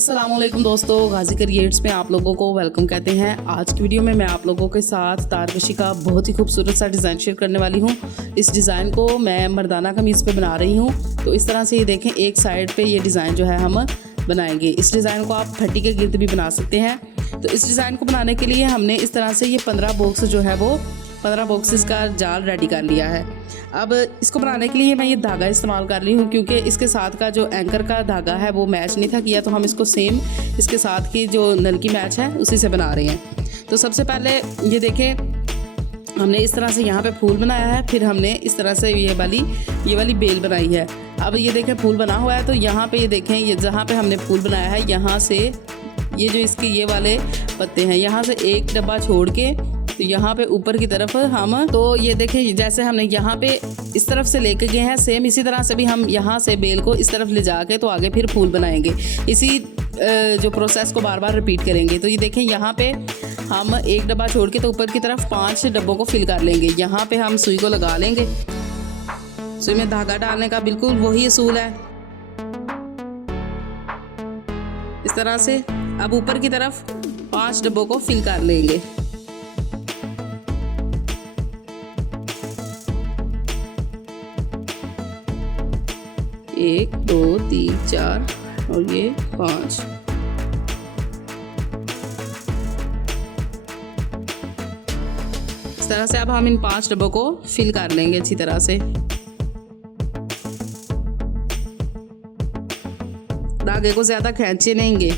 अस्सलामुअलैकुम दोस्तों, गाजी क्रिएट्स में आप लोगों को वेलकम कहते हैं। आज की वीडियो में मैं आप लोगों के साथ तारकशी का बहुत ही खूबसूरत सा डिज़ाइन शेयर करने वाली हूँ। इस डिज़ाइन को मैं मर्दाना कमीज़ पे बना रही हूँ। तो इस तरह से ये देखें, एक साइड पे ये डिज़ाइन जो है हम बनाएंगे। इस डिज़ाइन को आप फट्टी के गिर्द भी बना सकते हैं। तो इस डिज़ाइन को बनाने के लिए हमने इस तरह से ये 15 बॉक्स जो है वो 15 बॉक्सेस का जाल रेडी कर लिया है। अब इसको बनाने के लिए मैं ये धागा इस्तेमाल कर रही हूँ, क्योंकि इसके साथ का जो एंकर का धागा है वो मैच नहीं था किया, तो हम इसको सेम इसके साथ की जो नलकी मैच है उसी से बना रहे हैं। तो सबसे पहले ये देखें, हमने इस तरह से यहाँ पे फूल बनाया है, फिर हमने इस तरह से ये वाली बेल बनाई है। अब ये देखें फूल बना हुआ है, तो यहाँ पे ये देखें, ये जहाँ पे हमने फूल बनाया है यहाँ से ये जो इसके ये वाले पत्ते हैं, यहाँ से एक डब्बा छोड़ के तो यहाँ पे ऊपर की तरफ हम, तो ये देखें जैसे हमने यहाँ पे इस तरफ से लेके गए हैं, सेम इसी तरह से भी हम यहाँ से बेल को इस तरफ ले जाके तो आगे फिर फूल बनाएंगे। इसी जो प्रोसेस को बार बार रिपीट करेंगे। तो ये देखें यहाँ पे हम एक डब्बा छोड़ के तो ऊपर की तरफ 5 डब्बों को फिल कर लेंगे। यहाँ पे हम सुई को लगा लेंगे। सुई में धागा डालने का बिल्कुल वही असूल है, इस तरह से। अब ऊपर की तरफ 5 डब्बों को फिल कर लेंगे। एक, 2, 3, 4 और ये 5। इस तरह से अब हम इन 5 डब्बों को फिल कर लेंगे अच्छी तरह से। धागे को ज्यादा खींचे नहींगे।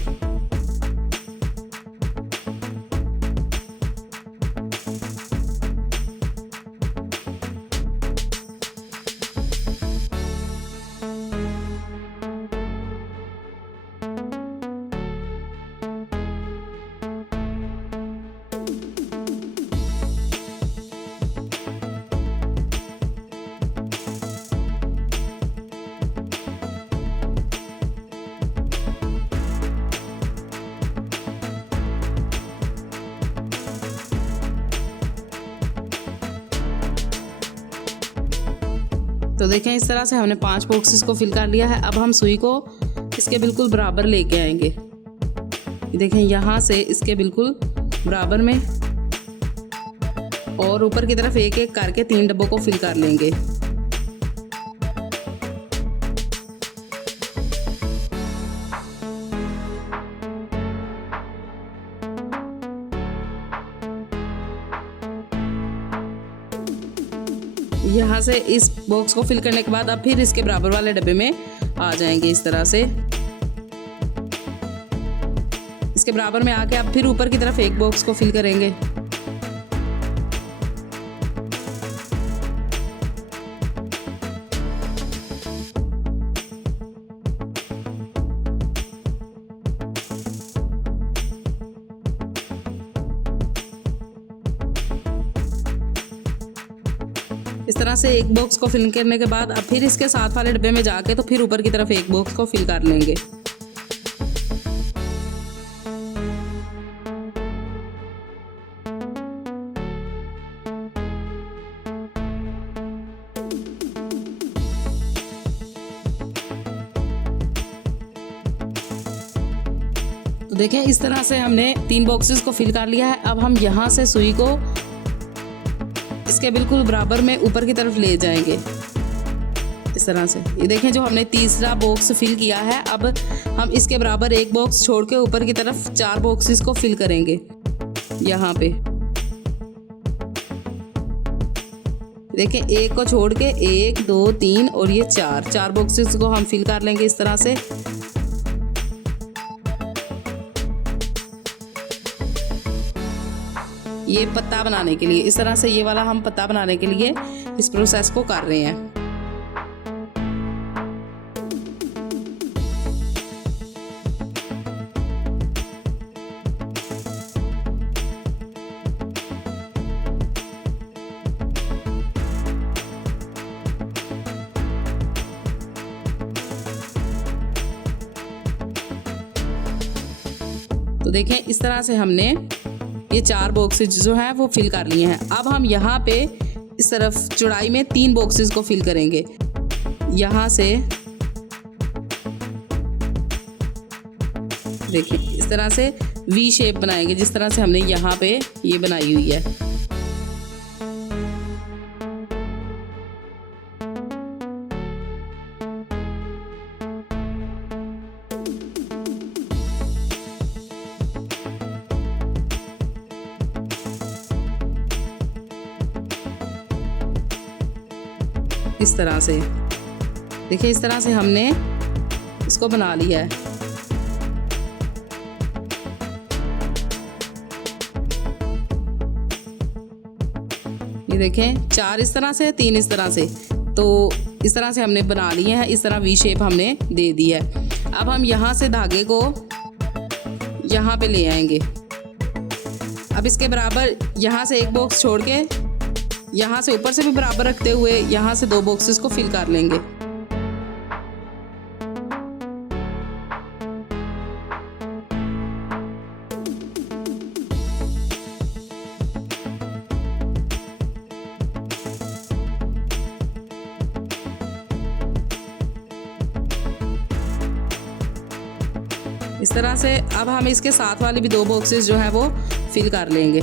तो देखें इस तरह से हमने 5 बॉक्सेस को फिल कर लिया है। अब हम सुई को इसके बिल्कुल बराबर लेके आएंगे। देखें यहाँ से इसके बिल्कुल बराबर में और ऊपर की तरफ एक एक करके 3 डब्बों को फिल कर लेंगे। यहाँ से इस बॉक्स को फिल करने के बाद अब फिर इसके बराबर वाले डब्बे में आ जाएंगे इस तरह से। इसके बराबर में आके अब फिर ऊपर की तरफ एक बॉक्स को फिल करेंगे। इस तरह से एक बॉक्स को फिल करने के बाद अब फिर इसके साथ वाले डब्बे में जाके तो फिर ऊपर की तरफ एक बॉक्स को फिल कर लेंगे। तो देखें इस तरह से हमने 3 बॉक्सेस को फिल कर लिया है। अब हम यहाँ से सुई को इसके बिल्कुल बराबर में ऊपर की तरफ ले जाएंगे इस तरह से। ये देखें जो हमने तीसरा बॉक्स फिल किया है, अब हम इसके बराबर एक बॉक्स छोड़ के ऊपर की तरफ 4 बॉक्सेस को फिल करेंगे यहाँ पे। देखें एक को छोड़ के 1, 2, 3 और ये 4 बॉक्सेस को हम फिल कर लेंगे इस तरह से। ये पत्ता बनाने के लिए इस तरह से, ये वाला हम पत्ता बनाने के लिए इस प्रोसेस को कर रहे हैं। तो देखें इस तरह से हमने ये 4 बॉक्सेस जो हैं वो फिल कर लिए हैं। अब हम यहाँ पे इस तरफ चौड़ाई में 3 बॉक्सेस को फिल करेंगे। यहाँ से देखिए इस तरह से वी शेप बनाएंगे, जिस तरह से हमने यहाँ पे ये बनाई हुई है। इस तरह से देखिए, इस तरह से हमने इसको बना लिया है। ये देखें, 4 इस तरह से, 3 इस तरह से, तो इस तरह से हमने बना लिए हैं। इस तरह वी शेप हमने दे दी है। अब हम यहाँ से धागे को यहाँ पे ले आएंगे। अब इसके बराबर यहाँ से एक बॉक्स छोड़ के यहाँ से ऊपर से भी बराबर रखते हुए यहाँ से 2 बॉक्सेस को फिल कर लेंगे। इस तरह से अब हम इसके साथ वाले भी 2 बॉक्सेस जो है वो फिल कर लेंगे।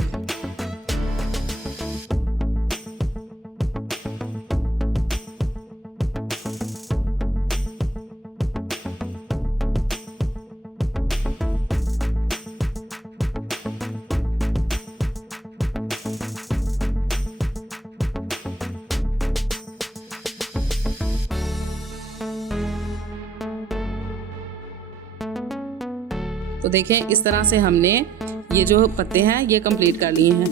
तो देखें, इस तरह से हमने ये जो पत्ते हैं ये कंप्लीट कर लिए हैं।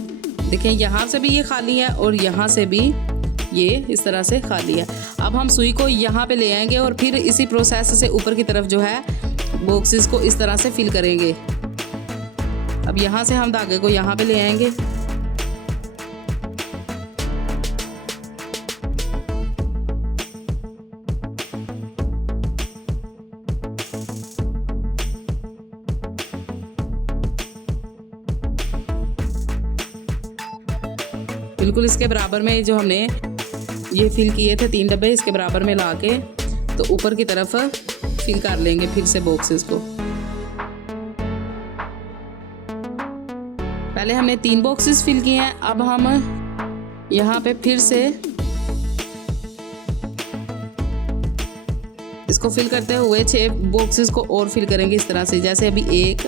देखें, यहाँ से भी ये खाली है और यहाँ से भी ये इस तरह से खाली है। अब हम सुई को यहाँ पे ले आएंगे और फिर इसी प्रोसेस से ऊपर की तरफ जो है बॉक्सेस को इस तरह से फिल करेंगे। अब यहाँ से हम धागे को यहाँ पे ले आएंगे। बिल्कुल इसके बराबर में जो हमने ये फिल किए थे 3 डब्बे, इसके बराबर में ला के तो ऊपर की तरफ फिल कर लेंगे फिर से बॉक्सेस को। पहले हमने 3 बॉक्सेस फिल किए हैं। अब हम यहाँ पे फिर से इसको फिल करते हुए 6 बॉक्सेस को और फिल करेंगे इस तरह से। जैसे अभी 1,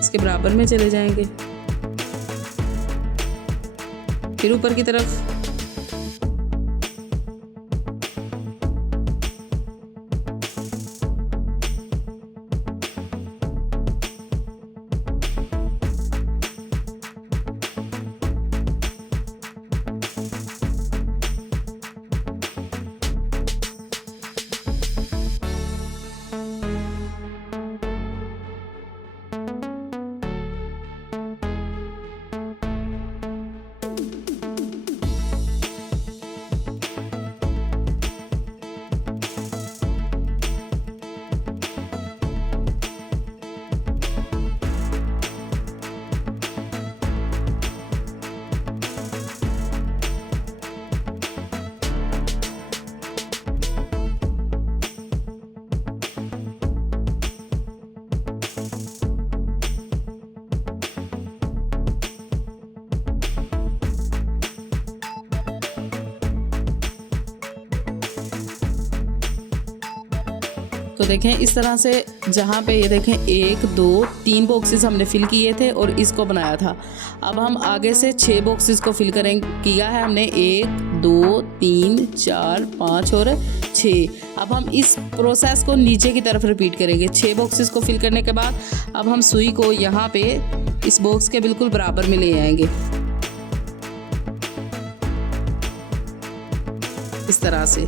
इसके बराबर में चले जाएंगे, फिर ऊपर की तरफ, तो देखें इस तरह से जहाँ पे ये देखें 1 2 3 बॉक्सेस हमने फिल किए थे और इसको बनाया था। अब हम आगे से 6 बॉक्सेस को फिल किया है हमने, 1 2 3 4 5 और 6। अब हम इस प्रोसेस को नीचे की तरफ रिपीट करेंगे। 6 बॉक्सेस को फिल करने के बाद अब हम सुई को यहाँ पे इस बॉक्स के बिल्कुल बराबर में ले आएंगे इस तरह से,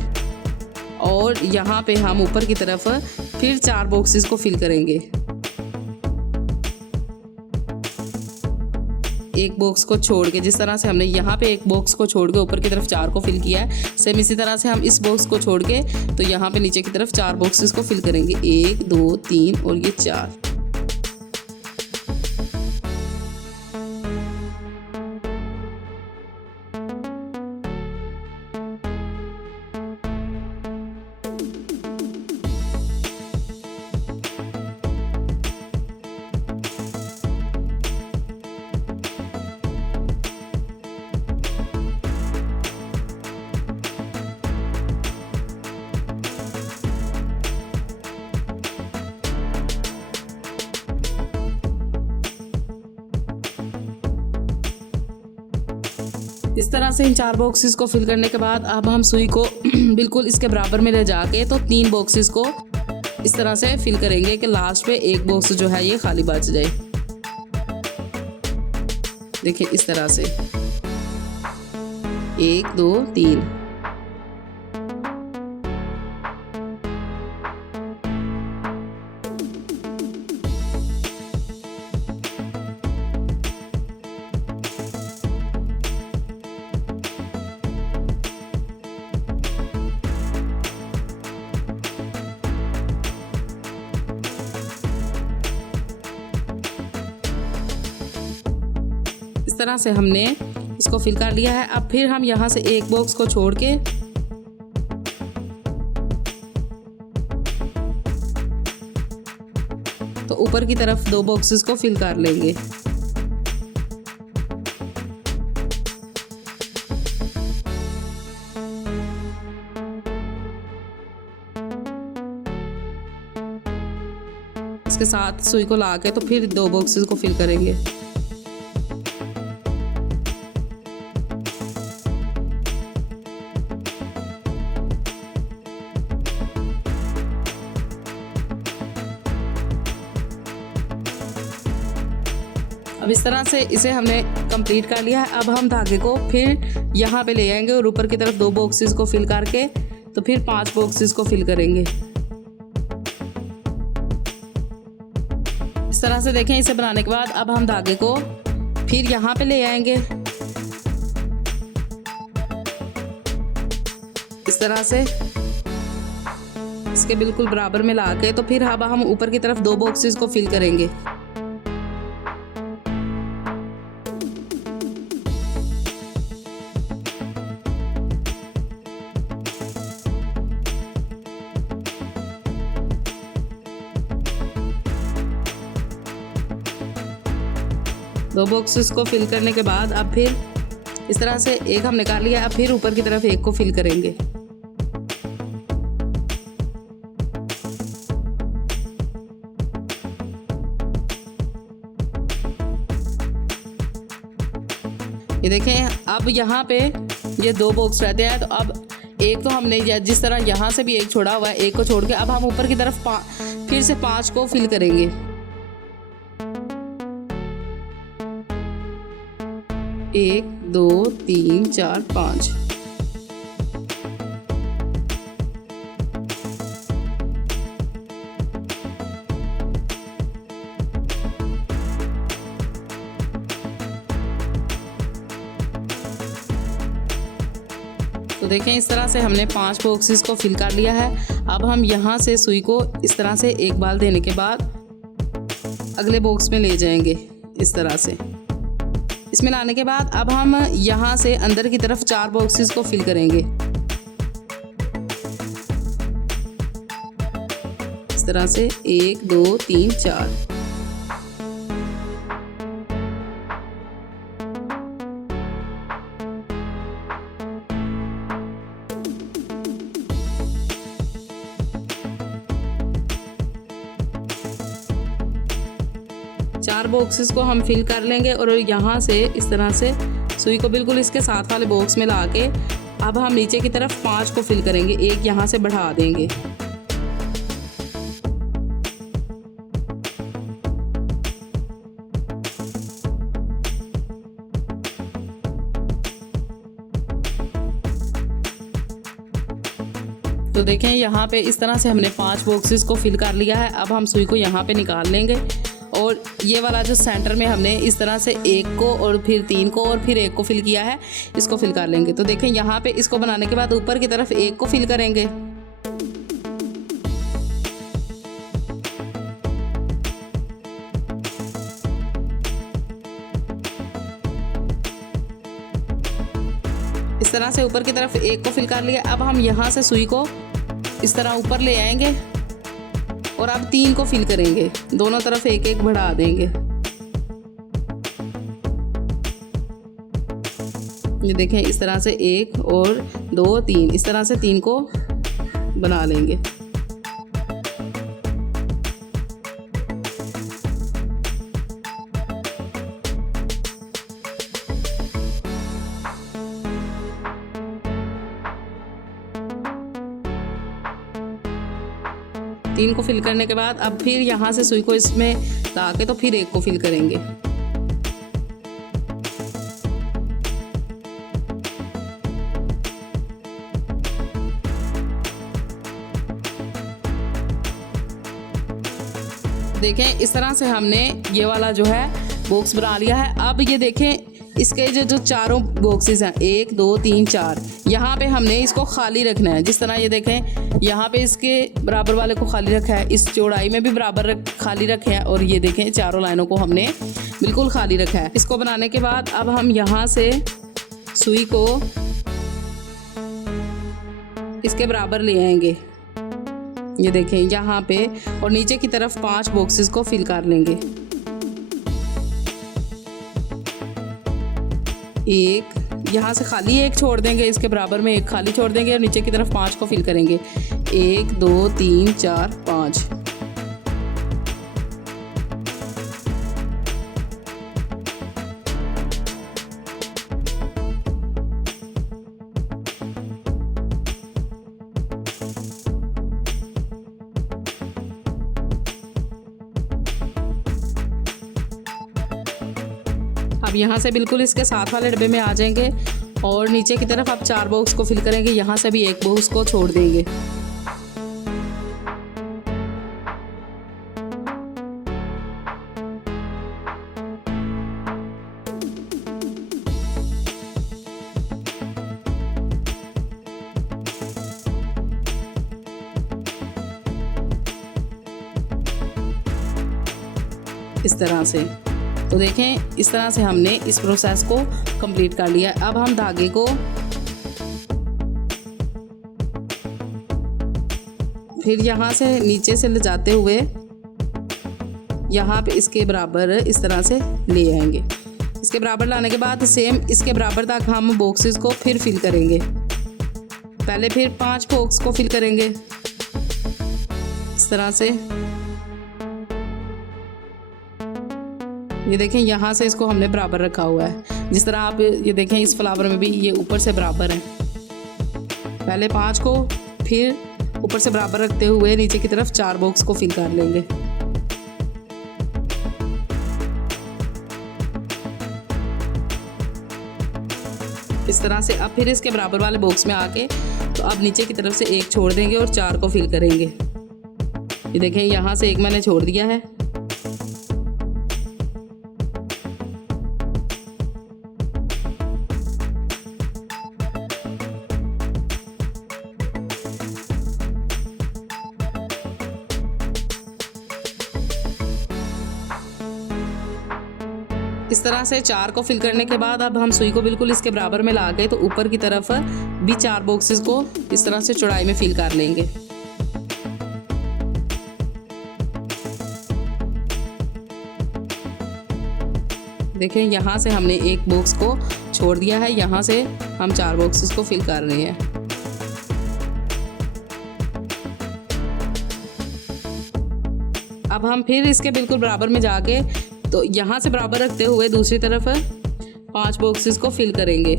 और यहाँ पे हम ऊपर की तरफ फिर 4 बॉक्सेस को फिल करेंगे। एक बॉक्स को छोड़ के, जिस तरह से हमने यहाँ पे एक बॉक्स को छोड़ के ऊपर की तरफ 4 को फिल किया है, सेम इसी तरह से हम इस बॉक्स को छोड़ के तो यहाँ पे नीचे की तरफ 4 बॉक्सेस को फिल करेंगे, 1 2 3 और ये 4। इस तरह से इन 4 बॉक्सेस को फिल करने के बाद अब हम सुई को बिल्कुल इसके बराबर में ले जाके तो 3 बॉक्सेस को इस तरह से फिल करेंगे कि लास्ट पे एक बॉक्स जो है ये खाली बच जाए। देखिए इस तरह से 1 2 3। इस तरह से हमने इसको फिल कर लिया है। अब फिर हम यहाँ से एक बॉक्स को छोड़ के तो ऊपर की तरफ 2 बॉक्सेस को फिल कर लेंगे। इसके साथ सुई को ला के तो फिर 2 बॉक्सेस को फिल करेंगे। अब इस तरह से इसे हमने कंप्लीट कर लिया है। अब हम धागे को फिर यहाँ पे ले आएंगे और ऊपर की तरफ 2 बॉक्सेस को फिल करके तो फिर 5 बॉक्सेस को फिल करेंगे। इस तरह से देखें, इसे बनाने के बाद अब हम धागे को फिर यहाँ पे ले आएंगे इस तरह से इसके बिल्कुल बराबर में ला के तो फिर अब हम ऊपर की तरफ 2 बॉक्सेस को फिल करेंगे। दो बॉक्सेस को फिल करने के बाद अब फिर इस तरह से एक हम निकाल लिया। अब फिर ऊपर की तरफ एक को फिल करेंगे। ये देखें, अब यहाँ पे ये 2 बॉक्स रहते हैं तो अब एक तो हमने जिस तरह यहाँ से भी एक छोड़ा हुआ है, एक को छोड़ के अब हम ऊपर की तरफ फिर से 5 को फिल करेंगे। 1 2 3 4 5। तो देखें, इस तरह से हमने 5 बॉक्सेस को फिल कर लिया है। अब हम यहाँ से सुई को इस तरह से एक बाल देने के बाद अगले बॉक्स में ले जाएंगे इस तरह से। इसमें लाने के बाद अब हम यहाँ से अंदर की तरफ 4 बॉक्सेस को फिल करेंगे इस तरह से 1 2 3 4। चार बॉक्सेस को हम फिल कर लेंगे और यहाँ से इस तरह से सुई को बिल्कुल इसके साथ वाले बॉक्स में ला के अब हम नीचे की तरफ 5 को फिल करेंगे। एक यहाँ से बढ़ा देंगे। तो देखें, यहाँ पे इस तरह से हमने 5 बॉक्सेस को फिल कर लिया है। अब हम सुई को यहाँ पे निकाल लेंगे और ये वाला जो सेंटर में हमने इस तरह से 1 को और फिर 3 को और फिर 1 को फिल किया है, इसको फिल कर लेंगे। तो देखें, यहाँ पे इसको बनाने के बाद ऊपर की तरफ 1 को फिल करेंगे। इस तरह से ऊपर की तरफ 1 को फिल कर लिया। अब हम यहाँ से सुई को इस तरह ऊपर ले आएंगे और अब 3 को फिल करेंगे। दोनों तरफ 1 1 बढ़ा देंगे। ये देखें, इस तरह से 1 और 2 3 इस तरह से 3 को बना लेंगे। 3 को फिल करने के बाद अब फिर यहाँ से सुई को इसमें ला के तो फिर 1 को फिल करेंगे। देखें इस तरह से हमने ये वाला जो है बॉक्स बना लिया है। अब ये देखें इसके जो चारों बॉक्सेस हैं 1 2 3 4, यहाँ पे हमने इसको खाली रखना है। जिस तरह ये देखें यहाँ पे इसके बराबर वाले को खाली रखा है, इस चौड़ाई में भी बराबर खाली रखे हैं, और ये देखें चारों लाइनों को हमने बिल्कुल खाली रखा है। इसको बनाने के बाद अब हम यहाँ से सुई को इसके बराबर ले आएंगे। ये देखें यहाँ पे, और नीचे की तरफ 5 बॉक्सेस को फिल कर लेंगे। 1 यहाँ से खाली 1 छोड़ देंगे, इसके बराबर में 1 खाली छोड़ देंगे और नीचे की तरफ 5 को फिल करेंगे। 1 2 3 4 5। अब यहाँ से बिल्कुल इसके साथ वाले डब्बे में आ जाएंगे और नीचे की तरफ आप 4 बॉक्स को फिल करेंगे। यहाँ से भी 1 बॉक्स को छोड़ देंगे। इस तरह से तो देखें इस तरह से हमने इस प्रोसेस को कंप्लीट कर लिया। अब हम धागे को फिर यहाँ से नीचे से ले जाते हुए यहाँ पे इसके बराबर इस तरह से ले आएंगे। इसके बराबर लाने के बाद सेम इसके बराबर तक हम बॉक्सेस को फिर फिल करेंगे। पहले फिर 5 बॉक्स को फिल करेंगे इस तरह से। ये देखें यहाँ से इसको हमने बराबर रखा हुआ है। जिस तरह आप ये देखें इस फ्लावर में भी ये ऊपर से बराबर है। पहले 5 को फिर ऊपर से बराबर रखते हुए नीचे की तरफ 4 बॉक्स को फिल कर लेंगे। इस तरह से अब फिर इसके बराबर वाले बॉक्स में आके तो अब नीचे की तरफ से 1 छोड़ देंगे और 4 को फिल करेंगे। ये देखें यहाँ से 1 मैंने छोड़ दिया है। इस तरह से 4 को फिल करने के बाद अब हम सुई को बिल्कुल इसके बराबर में ला के तो ऊपर की तरफ भी 4 बॉक्सेस को इस तरह से चौड़ाई में फिल कर लेंगे। देखें यहाँ से हमने 1 बॉक्स को छोड़ दिया है, यहाँ से हम 4 बॉक्सेस को फिल कर रहे हैं। अब हम फिर इसके बिल्कुल बराबर में जाके तो यहाँ से बराबर रखते हुए दूसरी तरफ 5 बॉक्सेस को फिल करेंगे।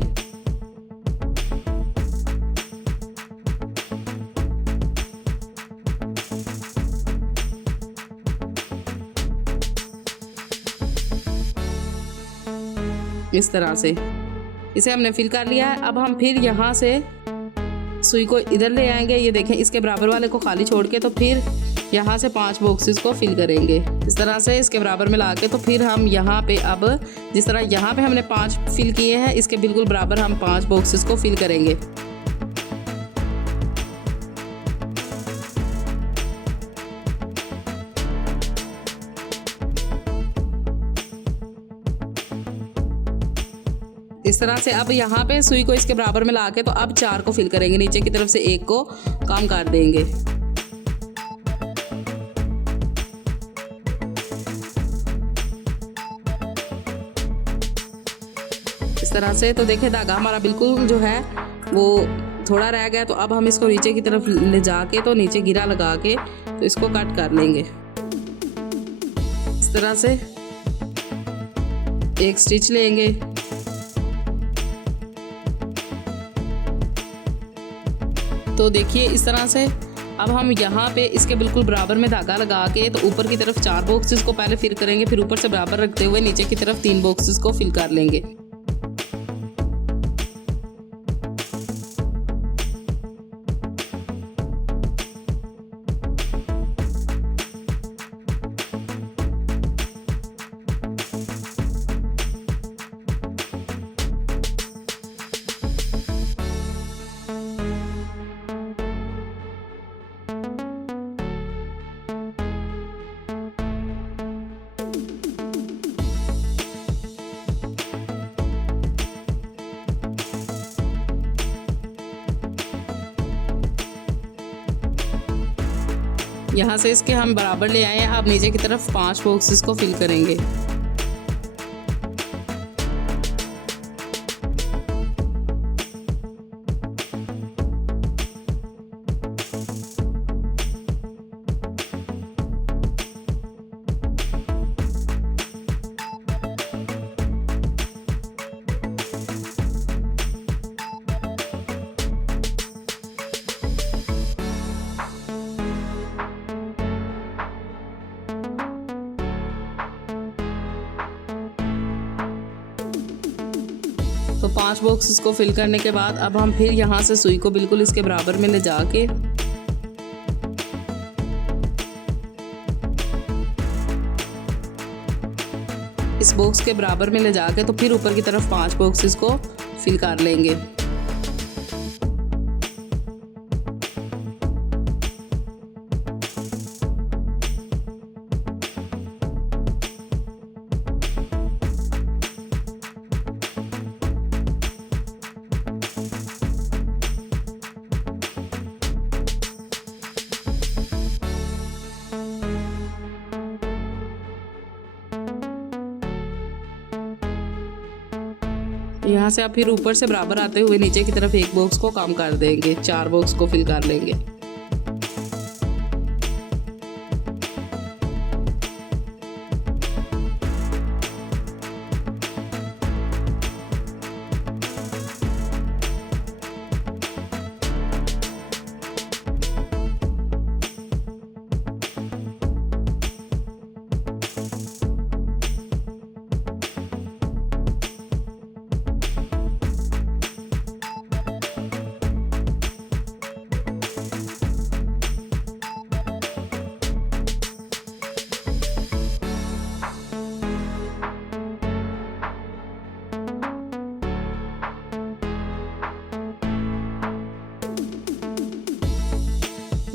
इस तरह से इसे हमने फिल कर लिया है। अब हम फिर यहाँ से सुई को इधर ले आएंगे। ये देखें इसके बराबर वाले को खाली छोड़ के तो फिर यहाँ से 5 बॉक्सेस को फिल करेंगे। इस तरह से इसके बराबर में ला के तो फिर हम यहाँ पे अब जिस तरह यहाँ पे हमने 5 फिल किए हैं इसके बिल्कुल बराबर हम 5 बॉक्सेस को फिल करेंगे। इस तरह से अब यहाँ पे सुई को इसके बराबर में ला के तो अब 4 को फिल करेंगे। नीचे की तरफ से 1 को कम कर देंगे। इस तरह से तो देखिए धागा हमारा बिल्कुल जो है वो थोड़ा रह गया, तो अब हम इसको नीचे की तरफ ले जाके तो नीचे गिरा लगा के तो इसको कट कर लेंगे। इस तरह से 1 स्टिच लेंगे। तो देखिए इस तरह से अब हम यहाँ पे इसके बिल्कुल बराबर में धागा लगा के तो ऊपर की तरफ 4 बॉक्सेस को पहले फिल करेंगे, फिर ऊपर से बराबर रखते हुए नीचे की तरफ 3 बॉक्सेस को फिल कर लेंगे। यहाँ से इसके हम बराबर ले आए हैं। अब नीचे की तरफ 5 बॉक्सेस को फिल करेंगे। तो 5 बॉक्सेस को फिल करने के बाद अब हम फिर यहाँ से सुई को बिल्कुल इसके बराबर में ले जाके इस बॉक्स के बराबर में ले जाके तो फिर ऊपर की तरफ 5 बॉक्सेस को फिल कर लेंगे। यहाँ से आप फिर ऊपर से बराबर आते हुए नीचे की तरफ 1 बॉक्स को कम कर देंगे, 4 बॉक्स को फिल कर लेंगे।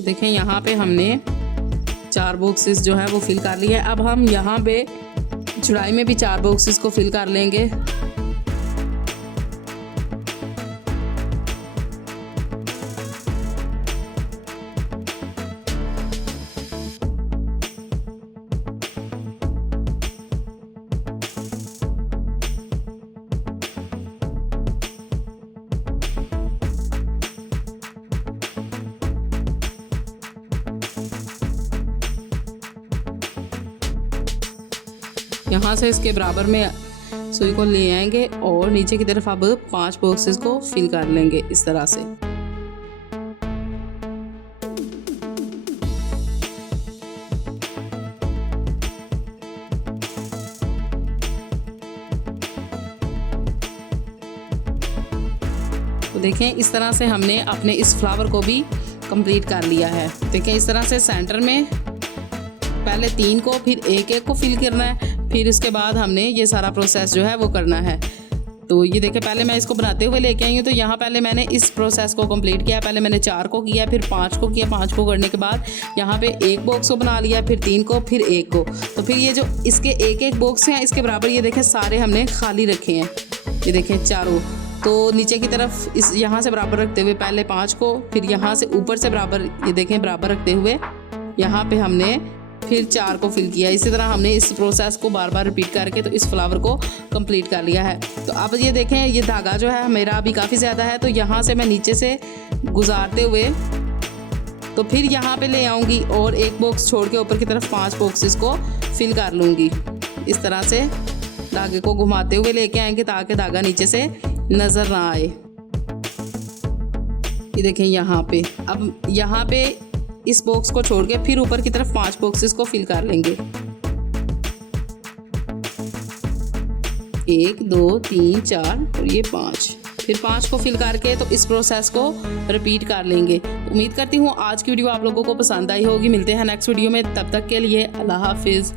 देखें यहाँ पे हमने 4 बॉक्सेस जो है वो फिल कर लिए। अब हम यहाँ पे चौड़ाई में भी 4 बॉक्सेस को फिल कर लेंगे। यहाँ से इसके बराबर में सुई को ले आएंगे और नीचे की तरफ अब 5 बॉक्सेस को फिल कर लेंगे इस तरह से। तो देखें इस तरह से हमने अपने इस फ्लावर को भी कंप्लीट कर लिया है। देखें इस तरह से सेंटर में पहले 3 को फिर एक को फिल करना है, फिर उसके बाद हमने ये सारा प्रोसेस जो है वो करना है। तो ये देखें पहले मैं इसको बनाते हुए लेके आई हूँ। तो यहाँ पहले मैंने इस प्रोसेस को कंप्लीट किया। पहले मैंने 4 को किया, फिर 5 को किया। 5 को करने के बाद यहाँ पे 1 बॉक्स को बना लिया, फिर 3 को, फिर 1 को। तो फिर ये जो इसके एक बॉक्स हैं इसके बराबर ये देखें सारे हमने खाली रखे हैं। ये देखें चारों। तो नीचे की तरफ इस यहाँ से बराबर रखते हुए पहले 5 को, फिर यहाँ से ऊपर से बराबर ये देखें बराबर रखते हुए यहाँ पे हमने फिर 4 को फिल किया। इसी तरह हमने इस प्रोसेस को बार बार रिपीट करके तो इस फ्लावर को कंप्लीट कर लिया है। तो अब ये देखें ये धागा जो है मेरा अभी काफ़ी ज़्यादा है, तो यहाँ से मैं नीचे से गुजारते हुए तो फिर यहाँ पे ले आऊँगी और 1 बॉक्स छोड़ के ऊपर की तरफ 5 बॉक्सेस को फिल कर लूँगी। इस तरह से धागे को घुमाते हुए लेके आएंगे ताकि धागा नीचे से नज़र ना आए। ये देखें यहाँ पे अब यहाँ पे इस बॉक्स को छोड़ के फिर ऊपर की तरफ 5 बॉक्सेस को फिल कर लेंगे। 1 2 3 4 और ये 5, फिर 5 को फिल करके तो इस प्रोसेस को रिपीट कर लेंगे। उम्मीद करती हूँ आज की वीडियो आप लोगों को पसंद आई होगी। मिलते हैं नेक्स्ट वीडियो में, तब तक के लिए अल्लाह हाफिज़।